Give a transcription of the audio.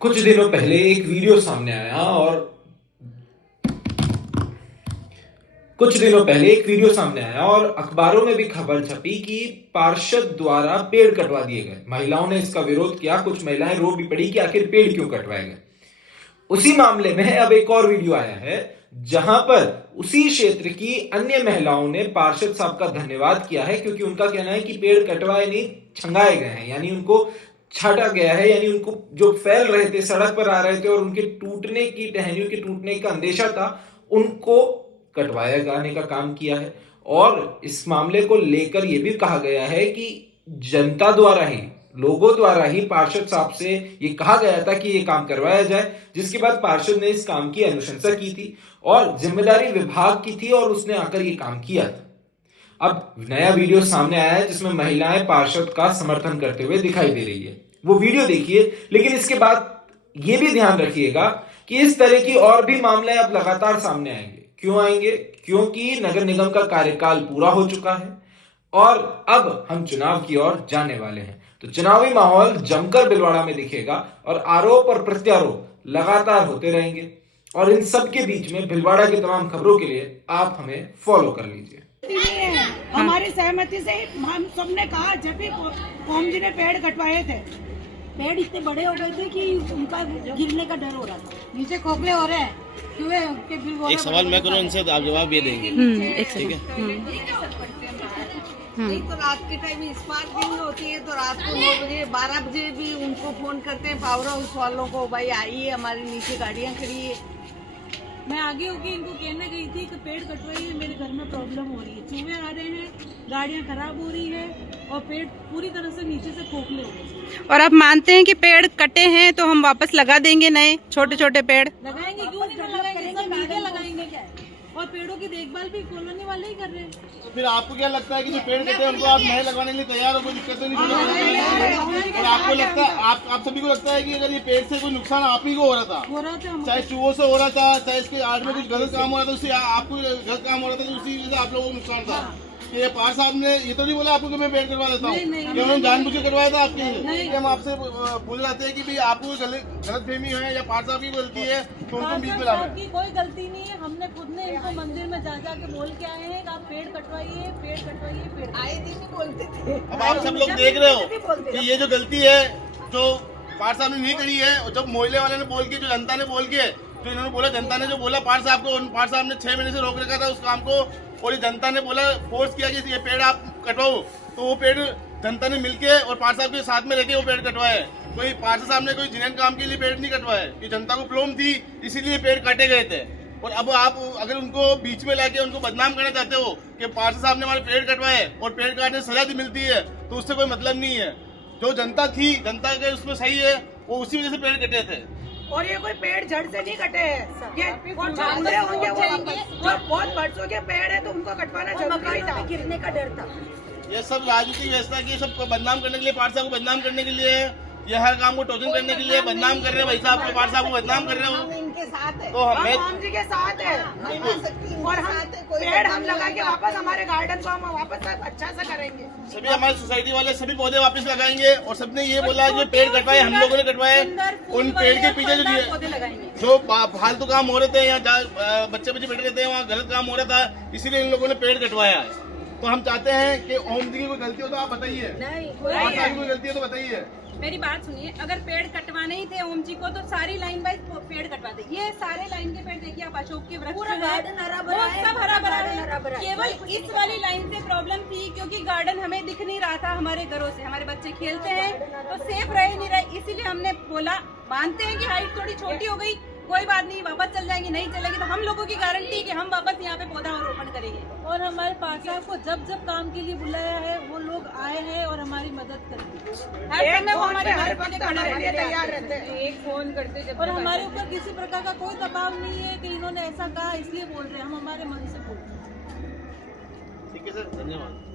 कुछ दिनों पहले एक वीडियो सामने आया और अखबारों में भी खबर छपी कि पार्षद द्वारा पेड़ कटवा दिए गए। महिलाओं ने इसका विरोध किया, कुछ महिलाएं रो भी पड़ी कि आखिर पेड़ क्यों कटवाए गए। उसी मामले में अब एक और वीडियो आया है जहां पर उसी क्षेत्र की अन्य महिलाओं ने पार्षद साहब का धन्यवाद किया है, क्योंकि उनका कहना है कि पेड़ कटवाए नहीं, छंगाए गए हैं, यानी उनको छाटा गया है, यानी उनको जो फैल रहे थे, सड़क पर आ रहे थे और उनके टूटने की, टहनियों के टूटने का अंदेशा था, उनको कटवाया जाने का काम किया है। और इस मामले को लेकर यह भी कहा गया है कि जनता द्वारा ही, लोगों द्वारा ही पार्षद साहब से यह कहा गया था कि यह काम करवाया जाए, जिसके बाद पार्षद ने इस काम की अनुशंसा की थी और जिम्मेदारी विभाग की थी और उसने आकर यह काम किया था। अब नया वीडियो सामने आया है जिसमें महिलाएं पार्षद का समर्थन करते हुए दिखाई दे रही है। वो वीडियो देखिए, लेकिन इसके बाद यह भी ध्यान रखिएगा कि इस तरह की और भी मामले अब लगातार सामने आएंगे। क्यों आएंगे? क्योंकि नगर निगम का कार्यकाल पूरा हो चुका है और अब हम चुनाव की ओर जाने वाले हैं। तो चुनावी माहौल जमकर भीलवाड़ा में दिखेगा और आरोप और प्रत्यारोप लगातार होते रहेंगे। और इन सब के बीच में भीलवाड़ा की तमाम खबरों के लिए आप हमें फॉलो कर लीजिए। हमारी सहमति से हम सबने कहा, जब भी ओम जी ने पेड़ कटवाए थे, पेड़ इतने बड़े हो गए थे कि उनका गिरने का डर हो रहा था, नीचे खोखले हो रहे हैं। एक सवाल मैं करूँ उनसे, तो आप जवाब ये देंगे। ठीक है। नहीं तो रात के टाइम स्मार्ट दिन होती है, तो रात को 9 बजे 12 बजे भी उनको फोन करते हैं पावर हाउस वालों को, भाई आइए हमारे नीचे गाड़ियाँ खड़ी है। मैं आगे होके इनको कहने गई थी कि पेड़ कटवाइए, मेरे घर में प्रॉब्लम हो रही है, चूहे आ रहे हैं, गाड़ियाँ खराब हो रही है और पेड़ पूरी तरह से नीचे से खोखले हो गए। और आप मानते हैं कि पेड़ कटे हैं तो हम वापस लगा देंगे नए छोटे छोटे पेड़? लगाएंगे, क्यों नहीं लगाएंगे, सब मिलके लगाएंगे क्या है? और पेड़ों की देखभाल भी कॉलोनी वाले ही कर रहे हैं। तो फिर आपको क्या लगता है कि जो पेड़ कटे हैं उनको आप नए लगवाने के लिए तैयार हो? कोई दिक्कत तो नहीं? और आपको लगता है, आप सभी को लगता है कि अगर ये पेड़ से कोई नुकसान आप ही को हो रहा था, चाहे चूहों से हो रहा था, चाहे इसके आड़ में कुछ गलत काम हो रहा था, उससे आपको गलत काम हो रहा था, तो उसी वजह से आप लोगों को नुकसान था। ये पार साहब ने ये तो नहीं बोला आपको कि मैं पेड़ करवा देता हूँ, कि उन्होंने जानबूझ के करवाया था आपके लिए? हम आपसे पूछ जाते हैं कि भाई आपको गलत फहमी है या पार साहब की गलती है, तो उनको बीच में लाना है। कोई गलती नहीं है, हमने खुद ने इनको मंदिर में जा के बोल के आए हैं कि आप पेड़ कटवाइए, पेड़ कटवाइए, पेड़ आए दिन ही बोलते थे। अब आप सब लोग देख रहे हो कि ये जो गलती है जो पार साहब ने नहीं करी है, और जब मोहल्ले वाले ने बोल के, जो जनता ने बोल के, जो इन्होंने बोला, जनता ने जो बोला पार साहब को, पार साहब ने 6 महीने से रोक रखा था उस काम को, और ये जनता ने बोला, फोर्स किया कि ये पेड़ आप कटवाओ, तो वो पेड़ जनता ने मिलके और पार साहब के साथ में रहकर वो पेड़ कटवाए। कोई पार साहब ने कोई जिनेन काम के लिए पेड़ नहीं कटवाए, ये जनता को प्रॉब्लम थी, इसीलिए पेड़ काटे गए थे। और अब आप अगर उनको बीच में लाके उनको बदनाम करना चाहते हो कि पार्षद साहब ने हमारे पेड़ कटवाए और पेड़ काटने से सजा भी मिलती है, तो उससे कोई मतलब नहीं है। जो जनता थी, जनता के उसमें सही है, वो उसी वजह से पेड़ कटे थे। और ये कोई पेड़ जड़ से नहीं कटे हैं, ये उड़े होंगे, वो बहुत बरसों के पेड़ है, तो उनको कटवाना जरूरी था, गिरने का डर था। ये सब राजनीतिक व्यवस्था की, सब बदनाम करने के लिए, पार्षद साहब को बदनाम करने के लिए, ये हर काम को टोचन करने के लिए बदनाम कर रहे हैं। भाई साहब को, पार्षद साहब को बदनाम कर रहे हो, इनके साथ है, तो हमें हम जी के साथ है, और हम पेड़ हम लगा के वापस हमारे गार्डन को हम वापस अच्छा से करेंगे। सभी हमारे सोसाइटी वाले सभी पौधे वापस लगाएंगे, और सबने ये बोला कि पेड़ कटवाए, हम लोगों ने कटवाए। उन पेड़ के पीछे जो फालतू काम हो रहे थे, यहाँ बच्चे बैठे रहते हैं, वहाँ गलत काम हो रहा था, इसीलिए इन लोगों ने पेड़ कटवाया है। तो हम चाहते हैं कि ओम जी की कोई गलती हो तो आप बताइए, कोई गलती है तो बताइए। मेरी बात सुनिए, अगर पेड़ कटवाने ही थे ओम जी को तो सारी लाइन बाय पेड़ कटवा दे। ये सारे लाइन के पेड़ देखिए आप, अशोक के वृक्ष है, सब हरा भरा है। केवल इस वाली लाइन से प्रॉब्लम थी क्योंकि गार्डन हमें दिख नहीं रहा था हमारे घरों से, हमारे बच्चे खेलते हैं तो सेफ रहे नहीं रहे, इसीलिए हमने बोला, मानते हैं कि हाइट थोड़ी छोटी हो गई, कोई बात नहीं, वापस चल जाएंगे, नहीं चलेगी तो हम लोगों की गारंटी कि हम वापस यहाँ पे पौधा रोपण करेंगे। और हमारे पार्षद को जब जब काम के लिए बुलाया है, वो लोग आए हैं और हमारी मदद करेंगे, हर समय वो हमारे घर पे खड़े रहने तैयार रहते हैं, एक फोन करते जब। और हमारे ऊपर किसी प्रकार का कोई दबाव नहीं है कि इन्होंने ऐसा कहा इसलिए बोल रहे हैं, हम हमारे मन से बोल रहे हैं। ठीक है सर, धन्यवाद।